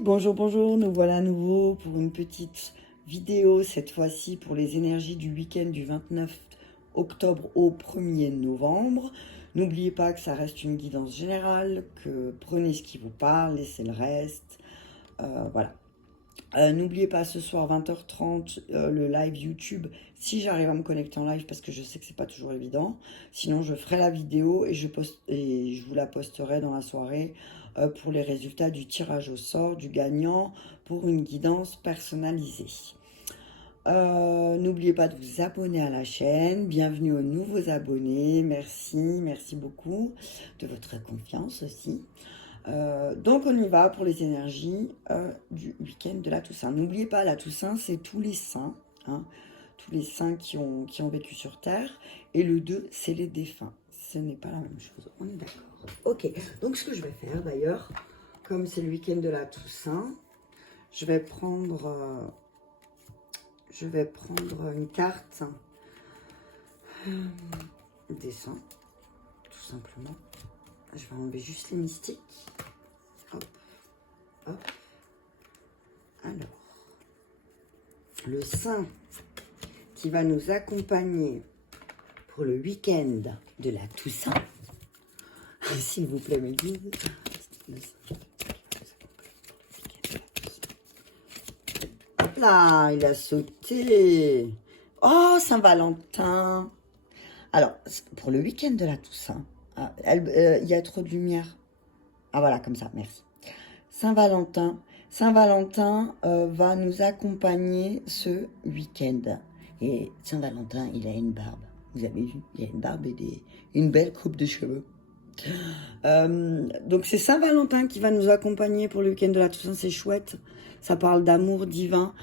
Bonjour, bonjour, nous voilà à nouveau pour une petite vidéo, cette fois-ci pour les énergies du week-end du 29 octobre au 1er novembre. N'oubliez pas que ça reste une guidance générale, que prenez ce qui vous parle, laissez le reste. Voilà. N'oubliez pas ce soir 20h30 le live YouTube, si j'arrive à me connecter en live, parce que je sais que c'est pas toujours évident. Sinon je ferai la vidéo et je vous la posterai dans la soirée pour les résultats du tirage au sort du gagnant pour une guidance personnalisée. N'oubliez pas de vous abonner à la chaîne. Bienvenue aux nouveaux abonnés. Merci beaucoup de votre confiance aussi. Donc on y va pour les énergies du week-end de la Toussaint. N'oubliez pas, la Toussaint, c'est tous les saints, hein, tous les saints qui ont vécu sur Terre. Et le 2, c'est les défunts. Ce n'est pas la même chose, on est d'accord. Ok, donc ce que je vais faire d'ailleurs, comme c'est le week-end de la Toussaint, je vais prendre une carte des saints, tout simplement. Je vais enlever juste les mystiques. Hop, hop. Alors, le saint qui va nous accompagner pour le week-end de la Toussaint, s'il vous plaît, mes guides. Hop là, il a sauté. Oh, Saint-Valentin. Alors, pour le week-end de la Toussaint, il y a trop de lumière. Ah voilà, comme ça, merci. Saint-Valentin. Saint-Valentin va nous accompagner ce week-end. Et Saint-Valentin, il a une barbe. Vous avez vu, il a une barbe et une belle coupe de cheveux. Donc c'est Saint-Valentin qui va nous accompagner pour le week-end de la Toussaint. C'est chouette. Ça parle d'amour divin.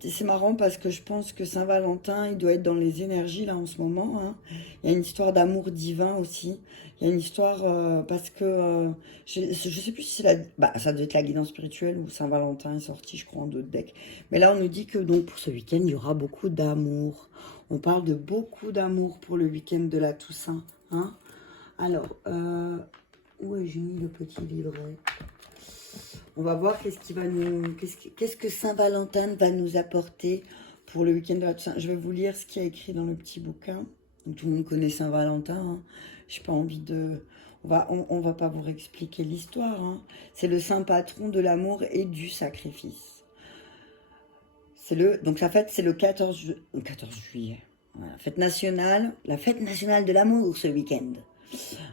C'est marrant parce que je pense que Saint-Valentin, il doit être dans les énergies là en ce moment, hein. Il y a une histoire d'amour divin aussi. Il y a une histoire parce que je sais plus si c'est ça doit être la guidance spirituelle ou Saint-Valentin est sorti, je crois, en d'autres decks. Mais là, on nous dit que donc pour ce week-end, il y aura beaucoup d'amour. On parle de beaucoup d'amour pour le week-end de la Toussaint, hein. Alors, où ai-je mis le petit livret? On va voir qu'est-ce que Saint-Valentin va nous apporter pour le week-end de la Toussaint. Je vais vous lire ce qu'il y a écrit dans le petit bouquin. Donc, tout le monde connaît Saint-Valentin, hein. Je n'ai pas envie de... On va pas vous réexpliquer l'histoire, hein. C'est le saint patron de l'amour et du sacrifice. Donc la fête, c'est le 14 juillet. Voilà, la fête nationale de l'amour ce week-end.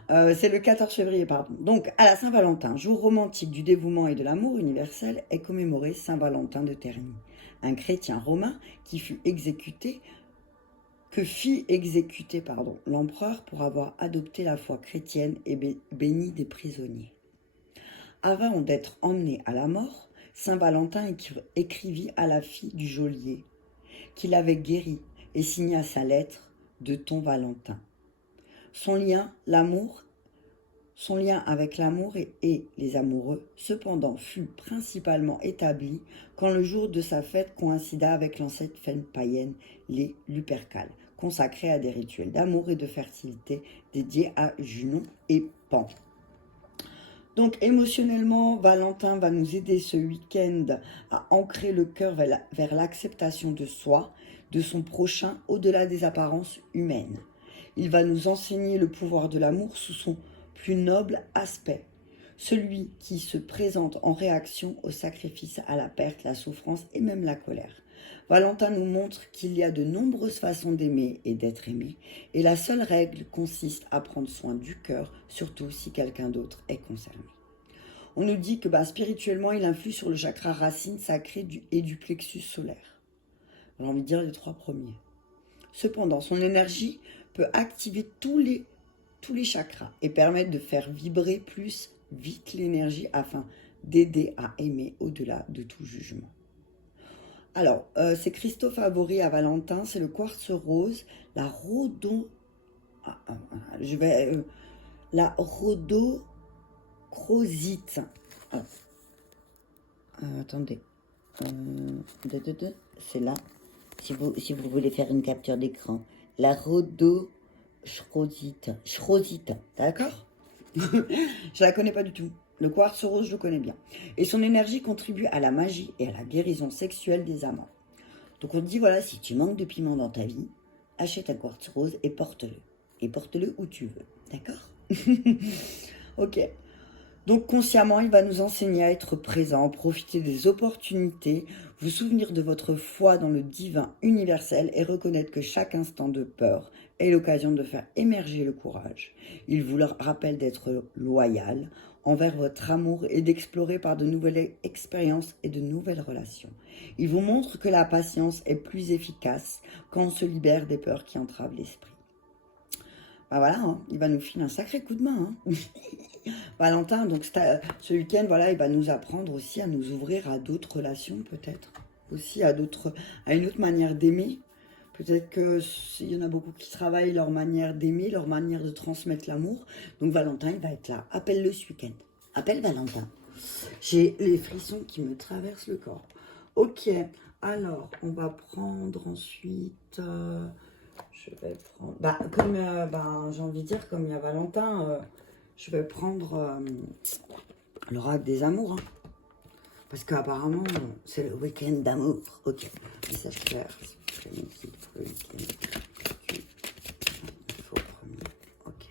C'est le 14 février, pardon. Donc, à la Saint-Valentin, jour romantique du dévouement et de l'amour universel, est commémoré Saint-Valentin de Terni, un chrétien romain qui fit exécuter l'empereur pour avoir adopté la foi chrétienne et béni des prisonniers. Avant d'être emmené à la mort, Saint-Valentin écrivit à la fille du geôlier qu'il avait guéri et signa sa lettre de ton Valentin. Son lien avec l'amour et les amoureux, cependant, fut principalement établi quand le jour de sa fête coïncida avec l'ancienne fête païenne, les Lupercales, consacrée à des rituels d'amour et de fertilité dédiés à Junon et Pan. Donc émotionnellement, Valentin va nous aider ce week-end à ancrer le cœur vers l'acceptation de soi, de son prochain, au-delà des apparences humaines. Il va nous enseigner le pouvoir de l'amour sous son plus noble aspect, celui qui se présente en réaction au sacrifice, à la perte, la souffrance et même la colère. Valentin nous montre qu'il y a de nombreuses façons d'aimer et d'être aimé, et la seule règle consiste à prendre soin du cœur, surtout si quelqu'un d'autre est concerné. On nous dit que spirituellement, il influe sur le chakra racine sacré et du plexus solaire. J'ai envie de dire les 3 premiers. Cependant, son énergie peut activer tous les chakras et permettre de faire vibrer plus vite l'énergie afin d'aider à aimer au-delà de tout jugement. Alors, c'est Christophe favori à Valentin, c'est le quartz rose, la rhodochrosite. Attendez, c'est là. Si vous voulez faire une capture d'écran, la rhodochrosite, d'accord. Je la connais pas du tout. Le quartz rose, je le connais bien. Et son énergie contribue à la magie et à la guérison sexuelle des amants. Donc on te dit, voilà, si tu manques de piment dans ta vie, achète un quartz rose et porte-le. Et porte-le où tu veux. D'accord? Ok. Donc consciemment, il va nous enseigner à être présent, profiter des opportunités, vous souvenir de votre foi dans le divin universel et reconnaître que chaque instant de peur est l'occasion de faire émerger le courage. Il vous rappelle d'être loyal envers votre amour et d'explorer par de nouvelles expériences et de nouvelles relations. Il vous montre que la patience est plus efficace quand on se libère des peurs qui entravent l'esprit. Ben voilà, hein, il va nous filer un sacré coup de main. Hein. Valentin, donc ce week-end, voilà, il va nous apprendre aussi à nous ouvrir à d'autres relations, peut-être. Aussi à une autre manière d'aimer. Peut-être qu'il y en a beaucoup qui travaillent leur manière d'aimer, leur manière de transmettre l'amour. Donc Valentin, il va être là. Appelle-le ce week-end. Appelle Valentin. J'ai les frissons qui me traversent le corps. Ok, alors, on va prendre ensuite... je vais prendre... comme j'ai envie de dire, comme il y a Valentin, je vais prendre l'oracle des amours. Hein. Parce qu'apparemment, c'est le week-end d'amour. Ok, message clair. Le week-end. Ok.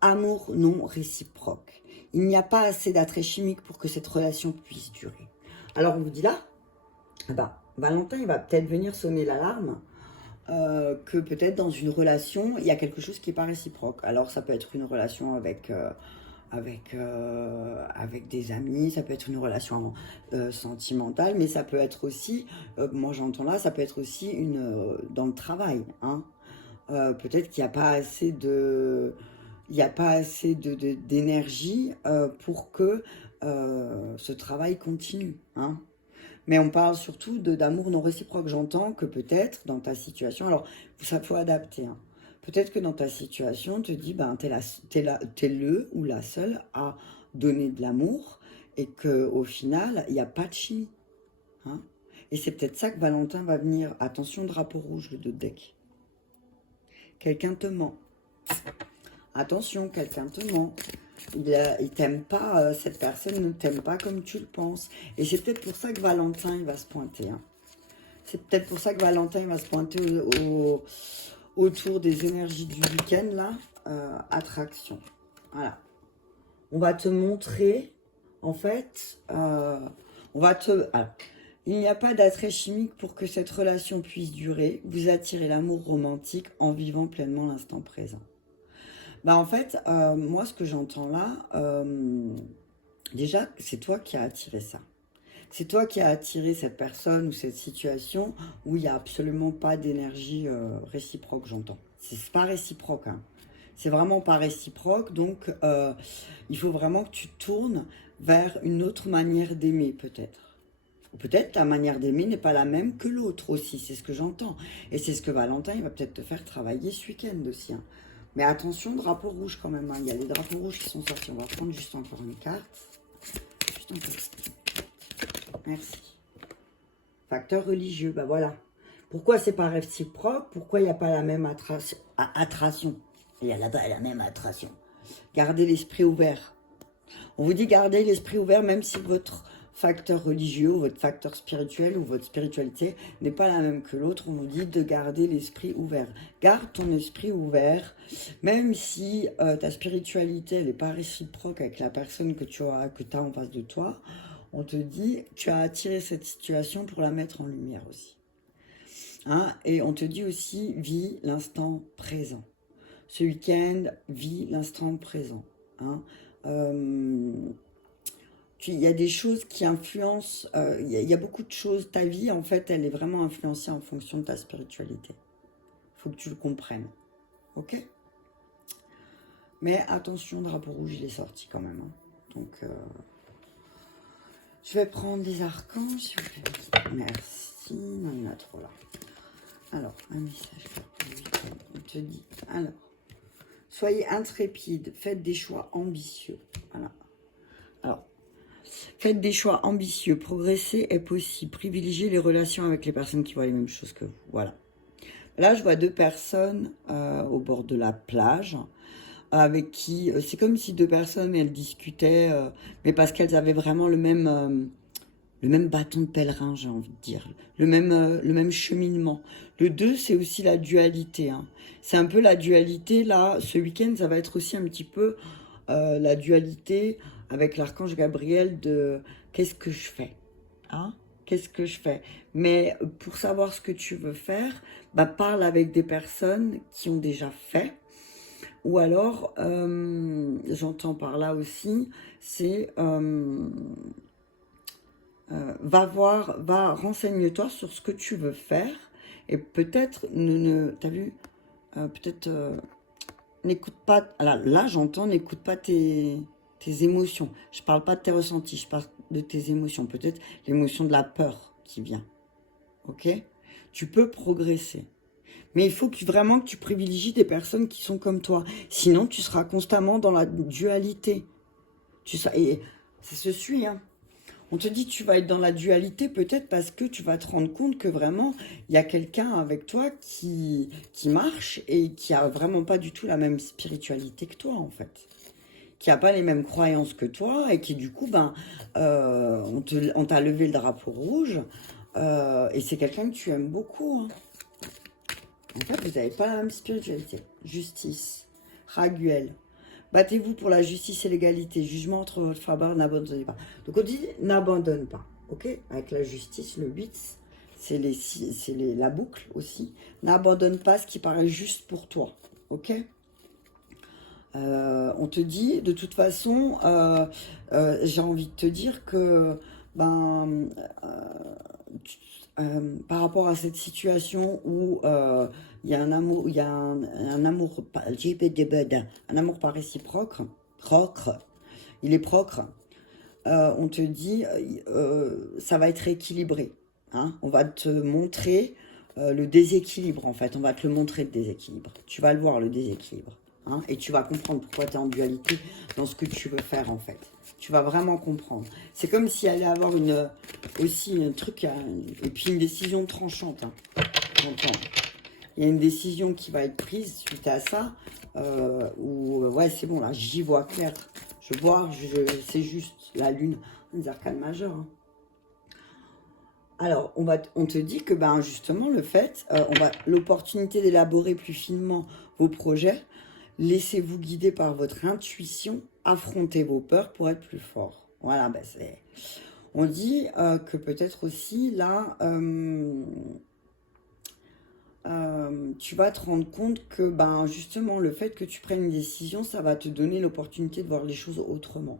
Amour non réciproque. Il n'y a pas assez d'attrait chimique pour que cette relation puisse durer. Alors, on vous dit là, Valentin, il va peut-être venir sonner l'alarme. Que peut-être dans une relation, il y a quelque chose qui n'est pas réciproque. Alors, ça peut être une relation avec des amis, ça peut être une relation sentimentale, mais ça peut être aussi, moi j'entends là, ça peut être aussi dans le travail. Hein. Peut-être qu'il n'y a pas assez d'énergie pour que ce travail continue. Hein. Mais on parle surtout d'amour non réciproque. J'entends que peut-être dans ta situation, alors ça faut adapter. Hein. Peut-être que dans ta situation, on te dit, t'es le ou la seule à donner de l'amour et qu'au final, il n'y a pas de chimie. Hein. Et c'est peut-être ça que Valentin va venir. Attention, drapeau rouge, le dos de deck. Quelqu'un te ment. Attention, quelqu'un te ment. Il t'aime pas, cette personne ne t'aime pas comme tu le penses. Et c'est peut-être pour ça que Valentin, il va se pointer. Hein. C'est peut-être pour ça que Valentin, il va se pointer autour des énergies du week-end, là. Attraction. Voilà. On va te montrer, en fait, il n'y a pas d'attrait chimique pour que cette relation puisse durer. Vous attirez l'amour romantique en vivant pleinement l'instant présent. En fait, moi, ce que j'entends là, déjà, c'est toi qui as attiré ça. C'est toi qui as attiré cette personne ou cette situation où il n'y a absolument pas d'énergie réciproque, j'entends. C'est pas réciproque, hein. C'est vraiment pas réciproque, donc il faut vraiment que tu tournes vers une autre manière d'aimer, peut-être. Ou peut-être ta manière d'aimer n'est pas la même que l'autre aussi, c'est ce que j'entends. Et c'est ce que Valentin, il va peut-être te faire travailler ce week-end aussi, hein. Mais attention, drapeau rouge quand même. Hein. Il y a les drapeaux rouges qui sont sortis. On va prendre juste encore une carte. Juste encore. Merci. Facteur religieux. Voilà. Pourquoi c'est pas réciproque? Pourquoi il n'y a pas la même attraction? Il y a là-bas la même attraction. Gardez l'esprit ouvert. On vous dit gardez l'esprit ouvert même si votre facteur religieux, ou votre facteur spirituel ou votre spiritualité n'est pas la même que l'autre. On nous dit de garder l'esprit ouvert. Garde ton esprit ouvert, même si ta spiritualité n'est pas réciproque avec la personne que tu as en face de toi. On te dit, tu as attiré cette situation pour la mettre en lumière aussi. Hein? Et on te dit aussi, vis l'instant présent. Ce week-end, vis l'instant présent. Hein? Il y a des choses qui influencent, il y a beaucoup de choses, ta vie en fait elle est vraiment influencée en fonction de ta spiritualité. Il faut que tu le comprennes, ok? Mais attention, drapeau rouge il est sorti quand même, hein. Donc je vais prendre des arcans, s'il vous plaît. Merci, non il y en a trop là. Alors, un message, on te dit, alors, soyez intrépide, faites des choix ambitieux, voilà. Alors, faites des choix ambitieux, progresser est possible, privilégiez les relations avec les personnes qui voient les mêmes choses que vous, voilà. Là, je vois deux personnes au bord de la plage. avec qui, c'est comme si deux personnes, elles discutaient, mais parce qu'elles avaient vraiment le même bâton de pèlerin, j'ai envie de dire, le même cheminement. Le 2, c'est aussi la dualité, hein. C'est un peu la dualité, là, ce week-end, ça va être aussi un petit peu la dualité avec l'archange Gabriel de qu'est-ce que je fais, hein? Qu'est-ce que je fais? Mais pour savoir ce que tu veux faire, bah, parle avec des personnes qui ont déjà fait. Ou alors, j'entends par là aussi, c'est va renseigne-toi sur ce que tu veux faire et peut-être t'as vu, peut-être n'écoute pas. Là j'entends n'écoute pas tes émotions. Je parle pas de tes ressentis, je parle de tes émotions. Peut-être l'émotion de la peur qui vient. Ok? Tu peux progresser. Mais il faut vraiment que tu privilégies des personnes qui sont comme toi. Sinon, tu seras constamment dans la dualité. Et ça se suit, hein. On te dit tu vas être dans la dualité peut-être parce que tu vas te rendre compte que vraiment, il y a quelqu'un avec toi qui marche et qui a vraiment pas du tout la même spiritualité que toi, en fait. Qui a pas les mêmes croyances que toi et qui, du coup, on t'a levé le drapeau rouge et c'est quelqu'un que tu aimes beaucoup, hein. En fait, vous n'avez pas la même spiritualité. Justice, Raguel. Battez-vous pour la justice et l'égalité. Jugement entre votre faveur, n'abandonnez pas. Donc on dit n'abandonne pas. Ok? Avec la justice, le 8, c'est la boucle aussi. N'abandonne pas ce qui paraît juste pour toi. Ok? On te dit, de toute façon, j'ai envie de te dire que par rapport à cette situation où il y a un amour, il y a un amour, un amour pas réciproque, il est procre, on te dit, ça va être équilibré, hein. On va te montrer le déséquilibre, en fait, on va te le montrer, le déséquilibre. Tu vas le voir, le déséquilibre, hein, et tu vas comprendre pourquoi tu es en dualité dans ce que tu veux faire, en fait. Tu vas vraiment comprendre. C'est comme s'il allait avoir aussi un truc, et puis une décision tranchante, hein. J'entends. Il y a une décision qui va être prise suite à ça, où, ouais, c'est bon, là, j'y vois clair. Je vois, c'est juste la lune, des arcanes majeures, hein. Alors, on te dit que, justement, le fait, l'opportunité d'élaborer plus finement vos projets, laissez-vous guider par votre intuition, affrontez vos peurs pour être plus fort. Voilà, on dit que peut-être aussi, là, tu vas te rendre compte que, justement, le fait que tu prennes une décision, ça va te donner l'opportunité de voir les choses autrement.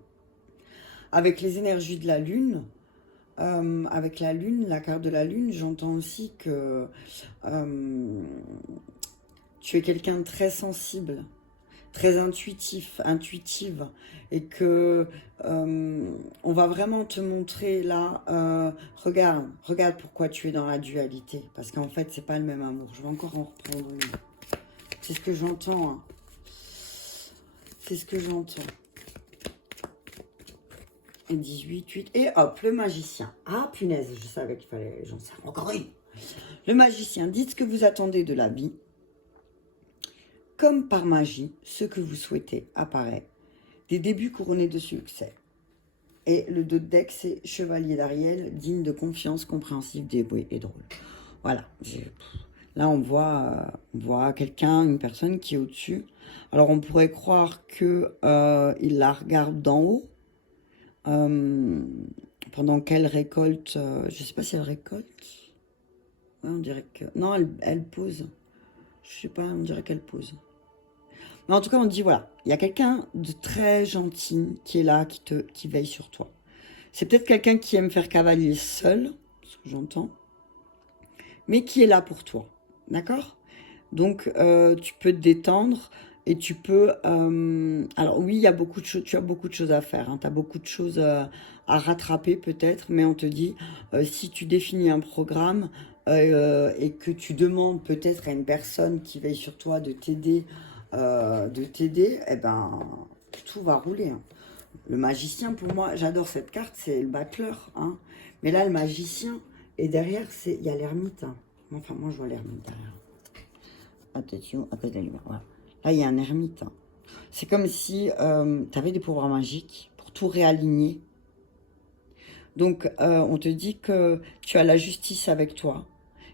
Avec les énergies de la Lune, avec la Lune, la carte de la Lune, j'entends aussi que tu es quelqu'un de très sensible, très intuitive, et que on va vraiment te montrer là, regarde pourquoi tu es dans la dualité, parce qu'en fait, c'est pas le même amour. Je vais encore en reprendre une. C'est ce que j'entends, hein. C'est ce que j'entends. 18, 8, et hop, le magicien. Ah, punaise, je savais qu'il fallait, j'en sais encore une. Le magicien, dites ce que vous attendez de la vie. Comme par magie, ce que vous souhaitez apparaît. Des débuts couronnés de succès. Et le 2 de deck, c'est Chevalier d'Ariel, digne de confiance, compréhensif, dévoué et drôle. Voilà. Là, on voit quelqu'un, une personne qui est au-dessus. Alors, on pourrait croire que il la regarde d'en haut. Pendant qu'elle récolte, je ne sais pas si elle récolte. Ouais, on dirait que... Non, elle pose. Je sais pas, on dirait qu'elle pose. Mais en tout cas, on dit, voilà, il y a quelqu'un de très gentil qui est là, qui veille sur toi. C'est peut-être quelqu'un qui aime faire cavalier seul, ce que j'entends, mais qui est là pour toi, d'accord? Donc, tu peux te détendre et tu peux... alors oui, il y a beaucoup de choses, tu as beaucoup de choses à faire, hein, tu as beaucoup de choses à rattraper peut-être, mais on te dit, si tu définis un programme et que tu demandes peut-être à une personne qui veille sur toi de t'aider, eh ben, tout va rouler, hein. Le magicien, pour moi, j'adore cette carte, c'est le battleur, hein. Mais là, le magicien, et derrière, il y a l'ermite, hein. Enfin, moi, je vois l'ermite derrière. Attention, à côté de la lumière, voilà. Là, il y a un ermite, hein. C'est comme si tu avais des pouvoirs magiques pour tout réaligner. Donc, on te dit que tu as la justice avec toi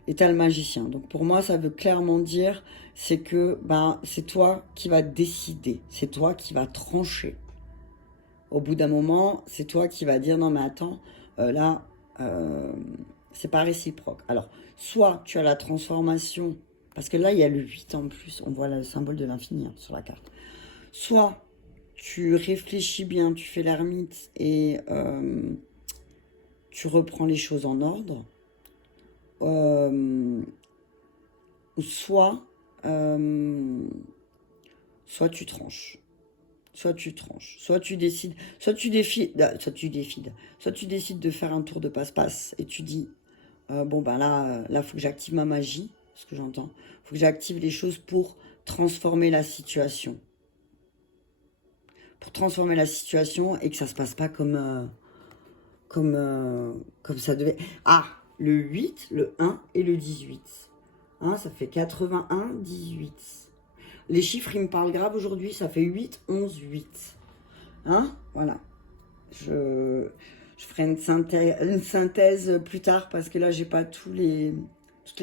et tu as le magicien. Donc, pour moi, ça veut clairement dire, c'est que ben, c'est toi qui vas décider, c'est toi qui vas trancher. Au bout d'un moment, c'est toi qui vas dire, non mais attends, là, c'est pas réciproque. Alors, soit tu as la transformation, parce que là, il y a le 8 en plus, on voit le symbole de l'infini hein, sur la carte. Soit tu réfléchis bien, tu fais l'ermite et tu reprends les choses en ordre, soit, soit tu tranches. Soit tu tranches, soit tu décides, soit tu décides de faire un tour de passe-passe et tu dis, bon ben là, faut que j'active ma magie, ce que j'entends, faut que j'active les choses pour transformer la situation. Pour transformer la situation et que ça se passe pas comme ça devait. Ah, le 8, le 1 et le 18. Hein, ça fait 81, 18. Les chiffres, ils me parlent grave aujourd'hui, ça fait 8, 11, 8. Hein? Voilà. Je ferai une synthèse plus tard parce que là, j'ai pas toutes les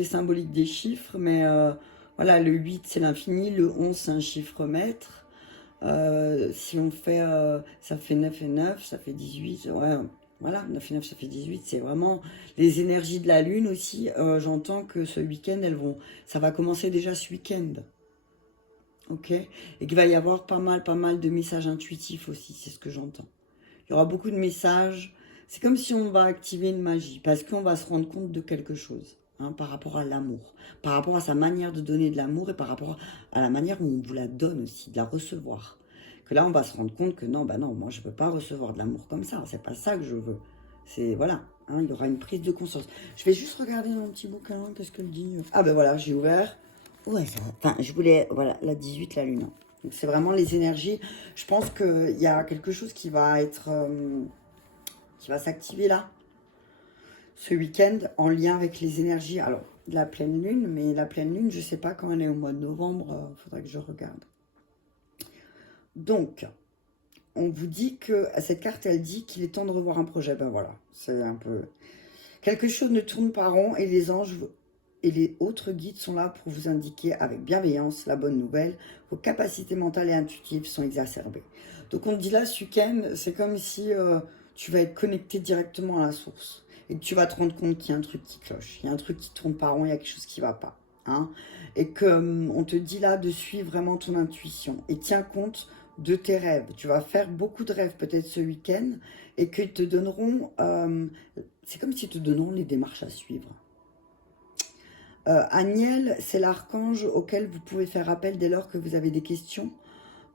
symboliques des chiffres, mais voilà, le 8, c'est l'infini, le 11, c'est un chiffre maître. Si on fait, ça fait 9 et 9, ça fait 18, ouais, voilà, 9 et 9, ça fait 18, c'est vraiment les énergies de la Lune aussi. J'entends que ce week-end, ça va commencer déjà ce week-end. Ok, et qu'il va y avoir pas mal de messages intuitifs aussi, c'est ce que j'entends. Il y aura beaucoup de messages. C'est comme si on va activer une magie, parce qu'on va se rendre compte de quelque chose, hein, par rapport à l'amour, par rapport à sa manière de donner de l'amour et par rapport à la manière où on vous la donne aussi, de la recevoir. Que là, on va se rendre compte que non, bah non, moi je ne peux pas recevoir de l'amour comme ça, c'est pas ça que je veux. C'est, voilà, hein, il y aura une prise de conscience. Je vais juste regarder dans mon petit bouquin, qu'est-ce qu'elle dit. Ah ben voilà, j'ai ouvert. Ouais, enfin, je voulais, voilà, la 18, la lune. Donc c'est vraiment les énergies. Je pense qu'il y a quelque chose qui va être, qui va s'activer là, ce week-end, en lien avec les énergies. Alors, de la pleine lune, mais la pleine lune, je ne sais pas quand elle est au mois de novembre, il faudrait que je regarde. Donc, on vous dit que, cette carte, elle dit qu'il est temps de revoir un projet. Ben voilà, c'est un peu... Quelque chose ne tourne pas rond et les anges et les autres guides sont là pour vous indiquer avec bienveillance la bonne nouvelle. Vos capacités mentales et intuitives sont exacerbées. Donc on dit là, ce week-end, c'est comme si tu vas être connecté directement à la source. Et que tu vas te rendre compte qu'il y a un truc qui cloche. Il y a un truc qui tourne pas rond, il y a quelque chose qui va pas. Hein, et qu'on te dit là de suivre vraiment ton intuition. Et tiens compte de tes rêves. Tu vas faire beaucoup de rêves peut-être ce week-end. Et qu'ils te donneront... c'est comme s'ils te donneront les démarches à suivre. Aniel, c'est l'archange auquel vous pouvez faire appel dès lors que vous avez des questions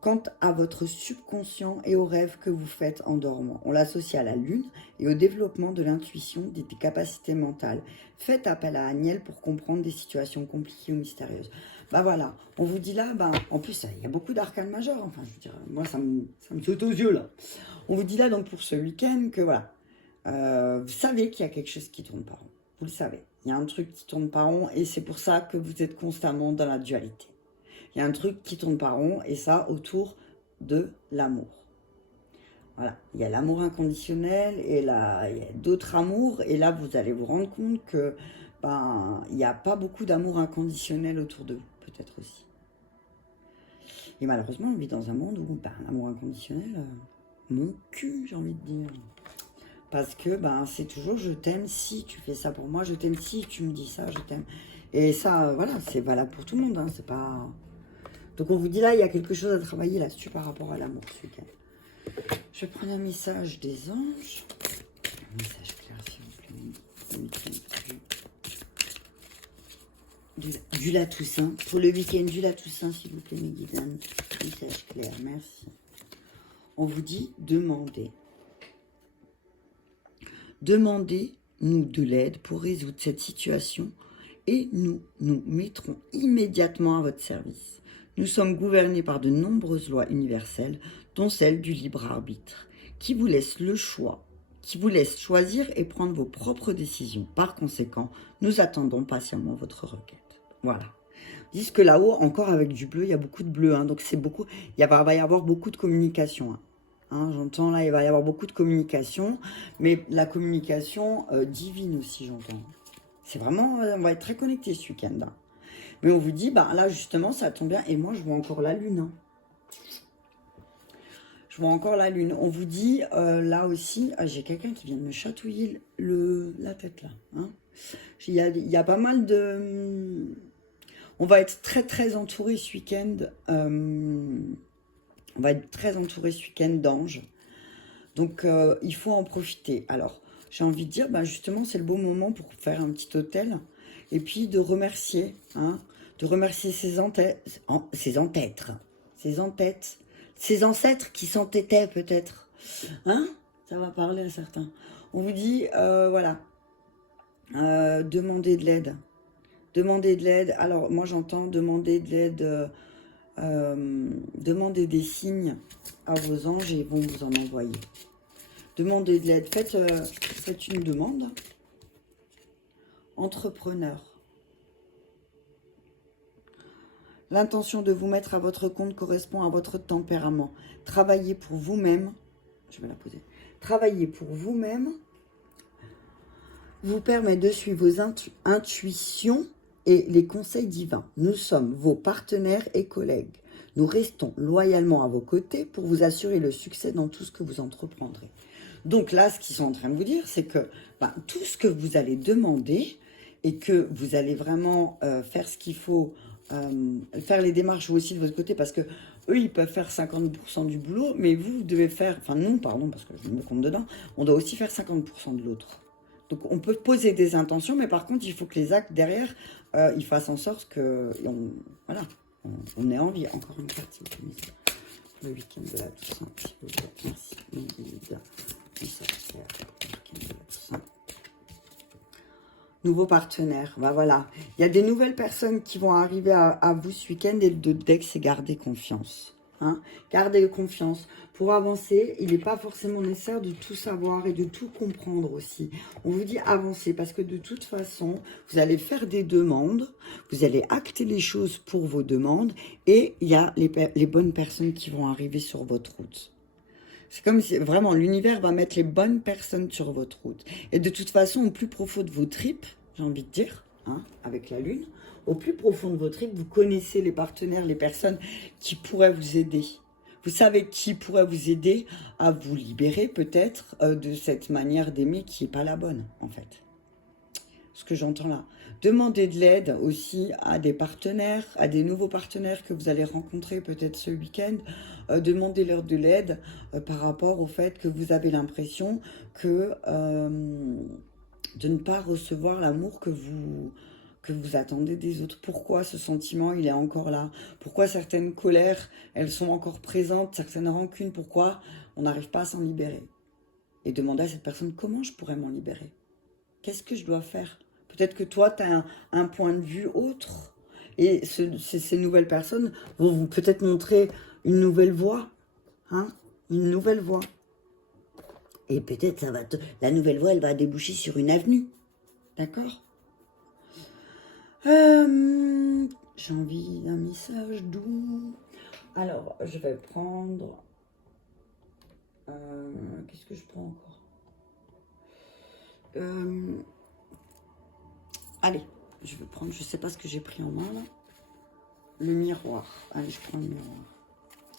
quant à votre subconscient et aux rêves que vous faites en dormant. On l'associe à la lune et au développement de l'intuition, des capacités mentales. Faites appel à Aniel pour comprendre des situations compliquées ou mystérieuses. Bah voilà, on vous dit là, bah, en plus, il y a beaucoup d'arcanes majeurs. Enfin, je veux dire, moi, ça me saute aux yeux, là. On vous dit là, donc, pour ce week-end, que voilà, vous savez qu'il y a quelque chose qui tourne pas rond. Vous le savez. Il y a un truc qui tourne pas rond et c'est pour ça que vous êtes constamment dans la dualité. Il y a un truc qui tourne pas rond et ça autour de l'amour. Voilà, il y a l'amour inconditionnel et là, il y a d'autres amours et là, vous allez vous rendre compte que ben, il n'y a pas beaucoup d'amour inconditionnel autour de vous, peut-être aussi. Et malheureusement, on vit dans un monde où ben, l'amour inconditionnel, mon cul, j'ai envie de dire. Parce que ben, c'est toujours je t'aime si tu fais ça pour moi, je t'aime si tu me dis ça, je t'aime. Et ça, voilà, c'est valable pour tout le monde, hein, c'est pas... Donc on vous dit là, il y a quelque chose à travailler là-dessus par rapport à l'amour ce week-end. Je vais prendre un message des anges. Un message clair, s'il vous plaît. Du La Toussaint. Pour le week-end du La Toussaint, s'il vous plaît, mes guides. Message clair, merci. On vous dit demandez. Demandez-nous de l'aide pour résoudre cette situation et nous nous mettrons immédiatement à votre service. Nous sommes gouvernés par de nombreuses lois universelles, dont celle du libre arbitre, qui vous laisse le choix, qui vous laisse choisir et prendre vos propres décisions. Par conséquent, nous attendons patiemment votre requête. Voilà. Disent que là-haut, encore avec du bleu, il y a beaucoup de bleu. Hein, donc c'est beaucoup, va y avoir beaucoup de communication. Hein. Hein, j'entends là, il va y avoir beaucoup de communication. Mais la communication divine aussi, j'entends. C'est vraiment, on va être très connectés ce week-end. Hein. Mais on vous dit, bah là justement, ça tombe bien. Et moi, je vois encore la lune. Hein. Je vois encore la lune. On vous dit, là aussi, j'ai quelqu'un qui vient de me chatouiller la tête là. Hein. Il y a pas mal de... On va être très très entouré ce week-end. On va être très entouré ce week-end d'anges. Donc il faut en profiter. Alors, j'ai envie de dire, bah, justement, c'est le bon moment pour faire un petit hôtel. Et puis de remercier, hein, de remercier ses ancêtres qui s'entêtaient peut-être. Hein? Ça va parler à certains. On vous dit, voilà, demandez de l'aide. Demandez de l'aide. Alors, moi, j'entends demander de l'aide, demandez des signes à vos anges et ils vont vous en envoyer. Demandez de l'aide. Faites une demande. Entrepreneur. L'intention de vous mettre à votre compte correspond à votre tempérament. Travaillez pour vous-même. Je vais la poser. Travaillez pour vous-même vous permet de suivre vos intuitions et les conseils divins. Nous sommes vos partenaires et collègues. Nous restons loyalement à vos côtés pour vous assurer le succès dans tout ce que vous entreprendrez. Donc là, ce qu'ils sont en train de vous dire, c'est que tout ce que vous allez demander et que vous allez vraiment faire ce qu'il faut, faire les démarches vous aussi de votre côté, parce que eux, ils peuvent faire 50% du boulot, mais vous devez faire, enfin nous, pardon, parce que je me compte dedans, on doit aussi faire 50% de l'autre. Donc on peut poser des intentions, mais par contre, il faut que les actes derrière, ils fassent en sorte que, voilà, on ait envie. Encore une carte, s'il vous plaît. Le week-end de la Toussaint, s'il vous plaît. Merci. Le week-end de la Toussaint. Nouveaux partenaires, bah voilà. Il y a des nouvelles personnes qui vont arriver à vous ce week-end et le deck, c'est garder confiance. Hein, gardez confiance. Pour avancer, il n'est pas forcément nécessaire de tout savoir et de tout comprendre aussi. On vous dit avancer parce que de toute façon, vous allez faire des demandes, vous allez acter les choses pour vos demandes et il y a les bonnes personnes qui vont arriver sur votre route. C'est comme si vraiment l'univers va mettre les bonnes personnes sur votre route. Et de toute façon, au plus profond de vos tripes, j'ai envie de dire, hein, avec la lune, au plus profond de votre tripes, vous connaissez les partenaires, les personnes qui pourraient vous aider. Vous savez qui pourrait vous aider à vous libérer peut-être de cette manière d'aimer qui n'est pas la bonne, en fait. Ce que j'entends là. Demandez de l'aide aussi à des partenaires, à des nouveaux partenaires que vous allez rencontrer peut-être ce week-end. Demandez-leur de l'aide par rapport au fait que vous avez l'impression que de ne pas recevoir l'amour que vous attendez des autres. Pourquoi ce sentiment, il est encore là? Pourquoi certaines colères, elles sont encore présentes, certaines rancunes, pourquoi on n'arrive pas à s'en libérer? Et demandez à cette personne, comment je pourrais m'en libérer? Qu'est-ce que je dois faire? Peut-être que toi, tu as un point de vue autre. Et ces nouvelles personnes vont vous peut-être montrer une nouvelle voie. Hein, une nouvelle voie. Et peut-être la nouvelle voie, elle va déboucher sur une avenue. D'accord? J'ai envie d'un message doux. Alors, je vais prendre... Qu'est-ce que je prends encore? Allez, je vais prendre... Je ne sais pas ce que j'ai pris en main, là. Le miroir. Allez, je prends le miroir.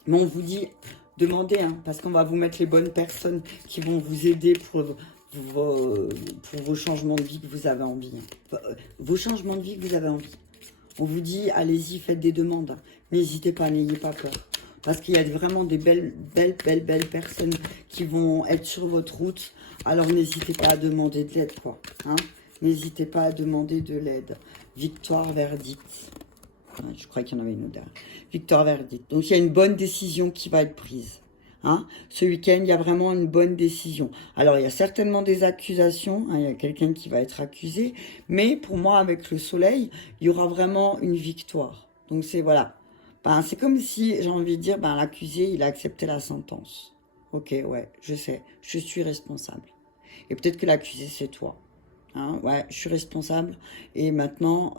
Mais on vous dit, demandez, hein, parce qu'on va vous mettre les bonnes personnes qui vont vous aider pour vos changements de vie que vous avez envie. Hein. Vos changements de vie que vous avez envie. On vous dit, allez-y, faites des demandes. N'hésitez pas, n'ayez pas peur. Parce qu'il y a vraiment des belles personnes qui vont être sur votre route. Alors n'hésitez pas à demander de l'aide, quoi. Hein, n'hésitez pas à demander de l'aide. Victoire, verdict. Je crois qu'il y en avait une autre derrière. Victoire, verdict. Donc il y a une bonne décision qui va être prise. Hein, ce week-end, il y a vraiment une bonne décision. Alors, il y a certainement des accusations. Hein, il y a quelqu'un qui va être accusé. Mais pour moi, avec le soleil, il y aura vraiment une victoire. Donc, c'est voilà. Ben, c'est comme si, j'ai envie de dire, ben, l'accusé, il a accepté la sentence. Ok, ouais, je sais. Je suis responsable. Et peut-être que l'accusé, c'est toi. Hein, ouais, je suis responsable. Et maintenant,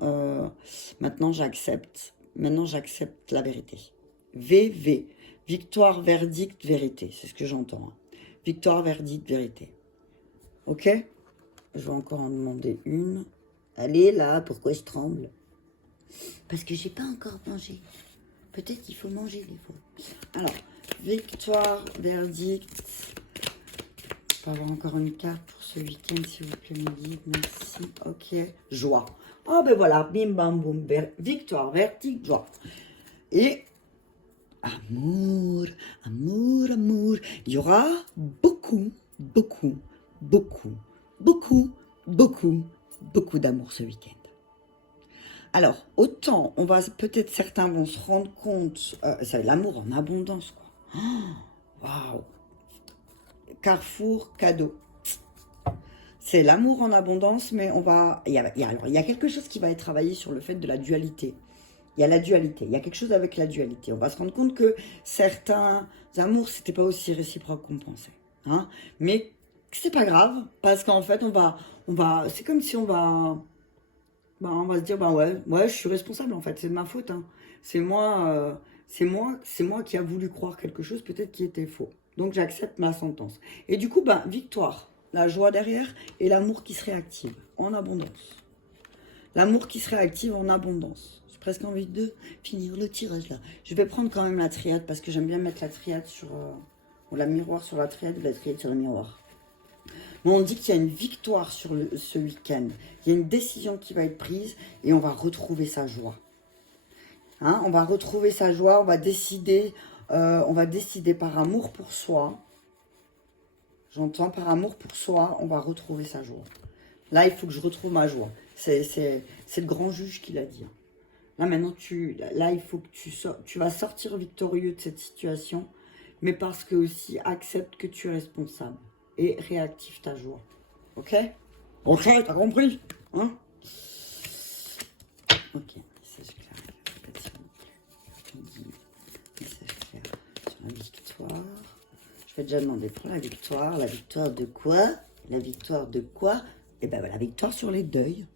maintenant j'accepte. Maintenant, j'accepte la vérité. VV. Victoire, verdict, vérité. C'est ce que j'entends. Hein. Victoire, verdict, vérité. Ok? Je vais encore en demander une. Allez, là, pourquoi je tremble? Parce que j'ai pas encore mangé. Peut-être qu'il faut manger des fois. Alors, victoire, verdict. Je peux avoir encore une carte pour ce week-end, s'il vous plaît, mes guides. Merci. Ok. Joie. Oh, ben voilà. Bim, bam, boum. Victoire, verdict, joie. Et amour, amour, amour. Il y aura beaucoup, beaucoup, beaucoup, beaucoup, beaucoup, beaucoup d'amour ce week-end. Alors, autant, on va peut-être certains vont se rendre compte, c'est l'amour en abondance, quoi. Waouh! Carrefour, cadeau. C'est l'amour en abondance, mais on va. Il y a quelque chose qui va être travaillé sur le fait de la dualité. Il y a la dualité, il y a quelque chose avec la dualité. On va se rendre compte que certains amours, c'était pas aussi réciproque qu'on pensait. Hein, mais c'est pas grave, parce qu'en fait, c'est comme si on va se dire, bah ouais, je suis responsable en fait, c'est de ma faute. Hein. C'est moi qui a voulu croire quelque chose, peut-être qui était faux. Donc j'accepte ma sentence. Et du coup, bah, victoire, la joie derrière et l'amour qui se réactive en abondance. L'amour qui se réactive en abondance. J'ai presque envie de finir le tirage là. Je vais prendre quand même la triade parce que j'aime bien mettre la triade sur... ou la miroir sur la triade ou la triade sur le miroir. Mais on dit qu'il y a une victoire sur ce week-end. Il y a une décision qui va être prise et on va retrouver sa joie. Hein, on va retrouver sa joie, on va décider par amour pour soi. J'entends par amour pour soi, on va retrouver sa joie. Là, il faut que je retrouve ma joie. C'est le grand juge qui l'a dit. Là, maintenant, il faut que tu vas sortir victorieux de cette situation, mais parce que aussi, accepte que tu es responsable et réactive ta joie. Ok? Ok, t'as compris? Hein? Ok, message clair. Message clair sur la victoire. Je vais déjà demander pour la victoire. La victoire de quoi? La victoire de quoi? Eh ben, la victoire sur les deuils.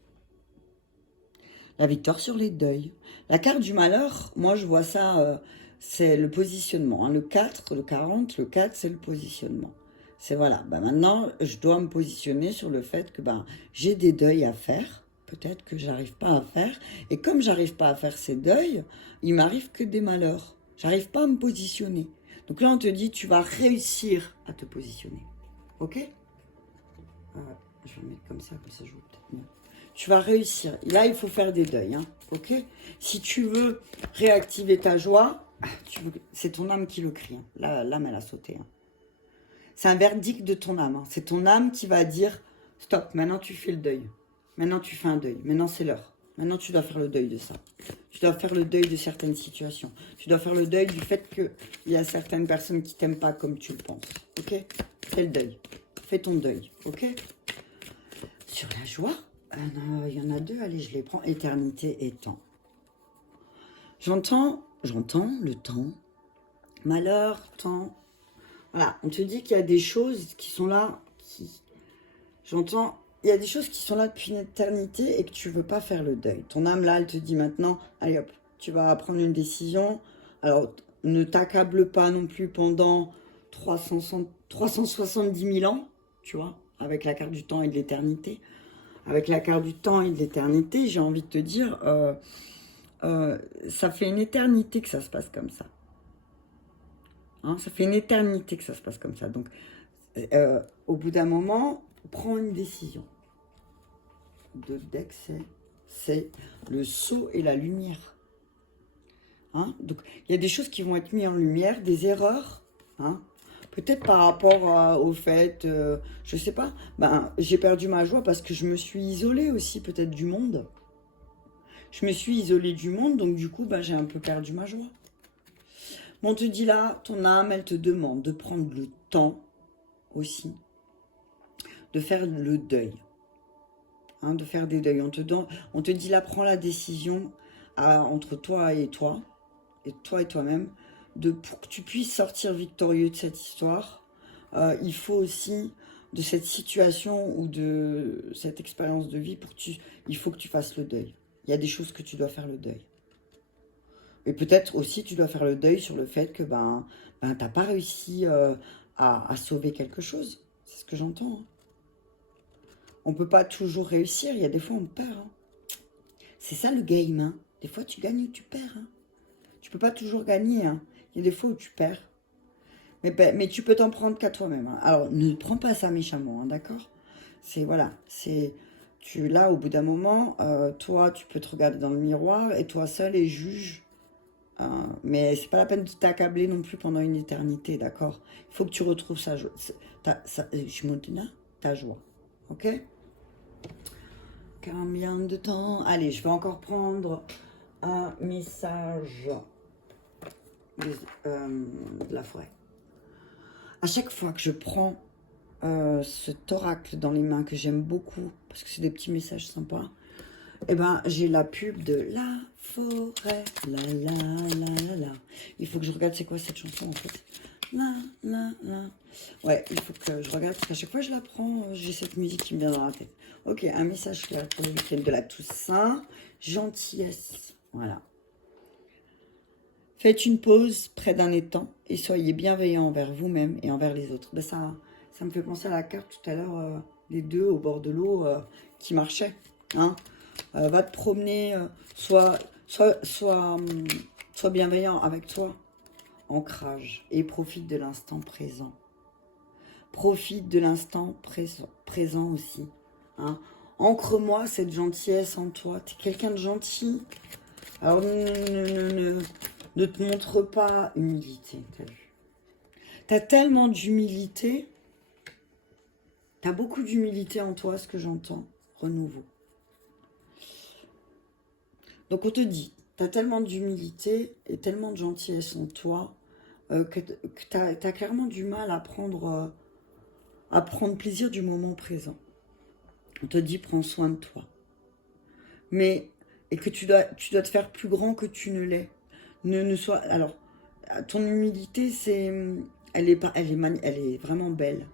La victoire sur les deuils. La carte du malheur, moi je vois ça, c'est le positionnement. Hein. Le 4, le 40, le 4, c'est le positionnement. C'est voilà, ben maintenant je dois me positionner sur le fait que j'ai des deuils à faire, peut-être que j'arrive pas à faire. Et comme j'arrive pas à faire ces deuils, il m'arrive que des malheurs. J'arrive pas à me positionner. Donc là on te dit, tu vas réussir à te positionner. Ok? Je vais mettre comme ça je vois peut-être mieux. Tu vas réussir. Là, il faut faire des deuils. Hein, ok? Si tu veux réactiver ta joie, c'est ton âme qui le crie. Hein. Là, l'âme, elle a sauté. Hein. C'est un verdict de ton âme. Hein. C'est ton âme qui va dire, stop, maintenant tu fais le deuil. Maintenant tu fais un deuil. Maintenant c'est l'heure. Maintenant tu dois faire le deuil de ça. Tu dois faire le deuil de certaines situations. Tu dois faire le deuil du fait qu'il y a certaines personnes qui t'aiment pas comme tu le penses. Ok? Fais le deuil. Fais ton deuil. Ok? Sur la joie, il y en a deux, allez, je les prends. Éternité et temps. J'entends le temps. Malheur, temps. Voilà, on te dit qu'il y a des choses qui sont là. Il y a des choses qui sont là depuis une éternité et que tu veux pas faire le deuil. Ton âme, là, elle te dit maintenant, allez hop, tu vas prendre une décision. Alors, ne t'accable pas non plus pendant 370 000 ans, tu vois, avec la carte du temps et de l'éternité. Avec la carte du temps et de l'éternité, j'ai envie de te dire, ça fait une éternité que ça se passe comme ça. Hein, ça fait une éternité que ça se passe comme ça. Donc, au bout d'un moment, prends une décision. De deck, c'est le sceau et la lumière. Hein, donc, il y a des choses qui vont être mises en lumière, des erreurs. Hein, peut-être par rapport au fait, je sais pas, j'ai perdu ma joie parce que je me suis isolée aussi peut-être du monde. Je me suis isolée du monde, donc du coup, j'ai un peu perdu ma joie. Bon, on te dit là, ton âme, elle te demande de prendre le temps aussi, de faire le deuil. Hein, de faire des deuils. On te dit là, prends la décision entre toi et toi-même, pour que tu puisses sortir victorieux de cette histoire. Il faut aussi de cette situation ou de cette expérience de vie il faut que tu fasses le deuil. Il y a des choses que tu dois faire le deuil. Et peut-être aussi tu dois faire le deuil sur le fait que t'as pas réussi à sauver quelque chose. C'est ce que j'entends. Hein. On peut pas toujours réussir, il y a des fois on perd. Hein. C'est ça le game. Hein. Des fois tu gagnes ou tu perds. Hein. Tu peux pas toujours gagner. Hein. Il y a des fois où tu perds. Mais tu peux t'en prendre qu'à toi-même. Hein. Alors ne prends pas ça méchamment, hein, d'accord? C'est voilà, là au bout d'un moment, toi tu peux te regarder dans le miroir et toi seul et juge. Mais c'est pas la peine de t'accabler non plus pendant une éternité, d'accord? Il faut que tu retrouves ta joie. Ta joie. Ok? Combien de temps? Allez, je vais encore prendre un message de la forêt. À chaque fois que je prends cet oracle dans les mains que j'aime beaucoup, parce que c'est des petits messages sympas, et j'ai la pub de la forêt, la la la la la. Il faut que je regarde c'est quoi cette chanson en fait. La la la. Ouais, il faut que je regarde parce qu'à chaque fois que je la prends, j'ai cette musique qui me vient dans la tête. Ok, un message clair pour le week-end de la Toussaint. Gentillesse, voilà. Faites une pause près d'un étang et soyez bienveillants envers vous-même et envers les autres. Ça me fait penser à la carte tout à l'heure, les deux au bord de l'eau qui marchaient. Hein. Va te promener, sois bienveillant avec toi. Ancrage et profite de l'instant présent. Profite de l'instant présent aussi. Hein. Ancre-moi cette gentillesse en toi. Tu es quelqu'un de gentil. Alors ne te montre pas humilité. T'as vu. T'as tellement d'humilité. T'as beaucoup d'humilité en toi, ce que j'entends. Renouveau. Donc on te dit, tu as tellement d'humilité et tellement de gentillesse en toi que tu as clairement du mal à prendre plaisir du moment présent. On te dit, prends soin de toi. Et que tu dois te faire plus grand que tu ne l'es. Alors, ton humilité, elle est vraiment belle.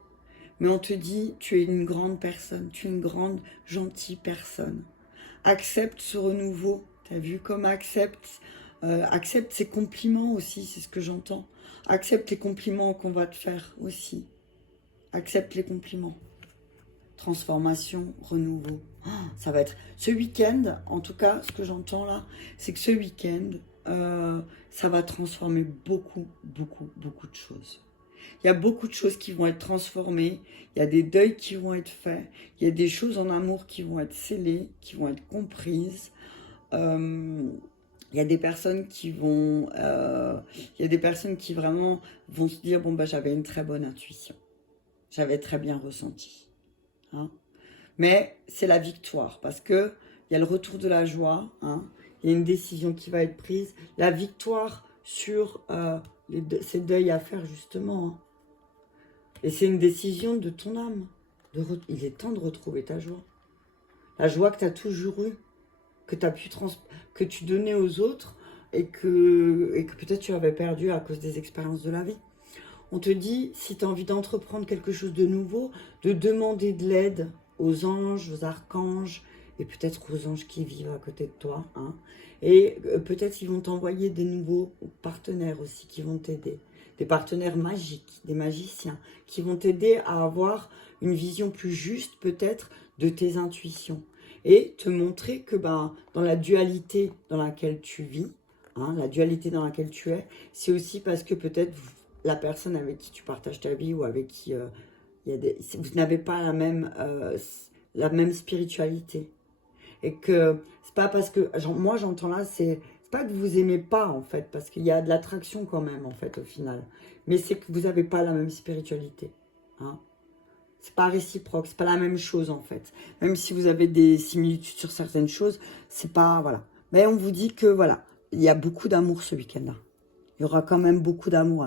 Mais on te dit, tu es une grande personne, tu es une grande, gentille personne. Accepte ce renouveau. T'as vu comme accepte ces compliments aussi, c'est ce que j'entends. Accepte les compliments qu'on va te faire aussi. Accepte les compliments. Transformation, renouveau. Ça va être... Ce week-end, en tout cas, ce que j'entends là, c'est que ce week-end, ça va transformer beaucoup, beaucoup, beaucoup de choses. Il y a beaucoup de choses qui vont être transformées, il y a des deuils qui vont être faits, il y a des choses en amour qui vont être scellées, qui vont être comprises. Il y a des personnes qui vont... il y a des personnes qui vraiment vont se dire, bon, j'avais une très bonne intuition. J'avais très bien ressenti. Hein. Mais c'est la victoire, parce que il y a le retour de la joie, hein. Il y a une décision qui va être prise. La victoire sur ces deuils à faire, justement. Hein. Et c'est une décision de ton âme. Il est temps de retrouver ta joie. La joie que tu as toujours eue, que tu donnais aux autres et que peut-être tu avais perdu à cause des expériences de la vie. On te dit, si tu as envie d'entreprendre quelque chose de nouveau, de demander de l'aide aux anges, aux archanges, et peut-être aux anges qui vivent à côté de toi. Hein. Et peut-être ils vont t'envoyer des nouveaux partenaires aussi qui vont t'aider. Des partenaires magiques, des magiciens, qui vont t'aider à avoir une vision plus juste peut-être de tes intuitions. Et te montrer que dans la dualité dans laquelle tu vis, hein, la dualité dans laquelle tu es, c'est aussi parce que peut-être la personne avec qui tu partages ta vie ou avec qui vous n'avez pas la même spiritualité. Et que c'est pas parce que, moi j'entends là, c'est pas que vous aimez pas en fait, parce qu'il y a de l'attraction quand même en fait au final. Mais c'est que vous n'avez pas la même spiritualité. Hein. C'est pas réciproque, c'est pas la même chose en fait. Même si vous avez des similitudes sur certaines choses, c'est pas, voilà. Mais on vous dit que voilà, il y a beaucoup d'amour ce week-end-là. Il y aura quand même beaucoup d'amour.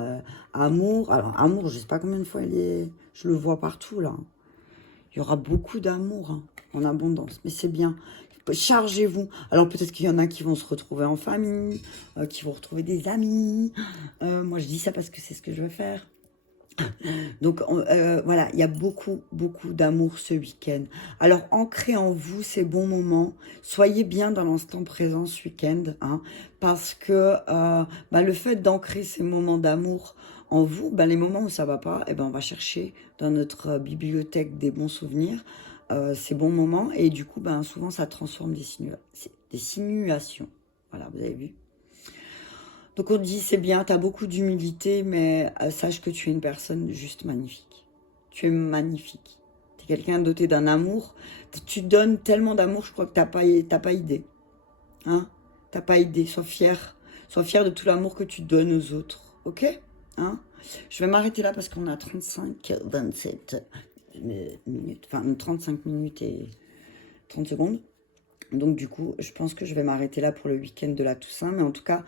Alors amour, je sais pas combien de fois je le vois partout là. Il y aura beaucoup d'amour hein, en abondance, mais c'est bien. Chargez-vous. Alors peut-être qu'il y en a qui vont se retrouver en famille, qui vont retrouver des amis. Moi je dis ça parce que c'est ce que je vais faire. Donc voilà, il y a beaucoup, beaucoup d'amour ce week-end. Alors ancrez en vous ces bons moments. Soyez bien dans l'instant présent ce week-end, hein, parce que le fait d'ancrer ces moments d'amour en vous, les moments où ça va pas, on va chercher dans notre bibliothèque des bons souvenirs, ces bons moments, et du coup, souvent ça transforme des simulations. Voilà, vous avez vu? Donc on te dit, c'est bien, tu as beaucoup d'humilité, mais sache que tu es une personne juste magnifique. Tu es magnifique. Tu es quelqu'un doté d'un amour. Tu donnes tellement d'amour, je crois que t'as pas idée. Hein? T'as pas idée. Sois fier. Sois fier de tout l'amour que tu donnes aux autres. Ok? Hein? Je vais m'arrêter là parce qu'on a 27 minutes. Enfin, 35 minutes et 30 secondes. Donc du coup, je pense que je vais m'arrêter là pour le week-end de la Toussaint. Mais en tout cas,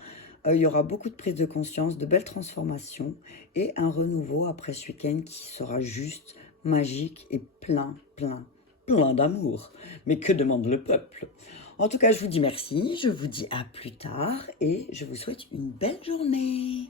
il y aura beaucoup de prise de conscience, de belles transformations et un renouveau après ce week-end qui sera juste magique et plein, plein, plein d'amour. Mais que demande le peuple? En tout cas, je vous dis merci, je vous dis à plus tard et je vous souhaite une belle journée.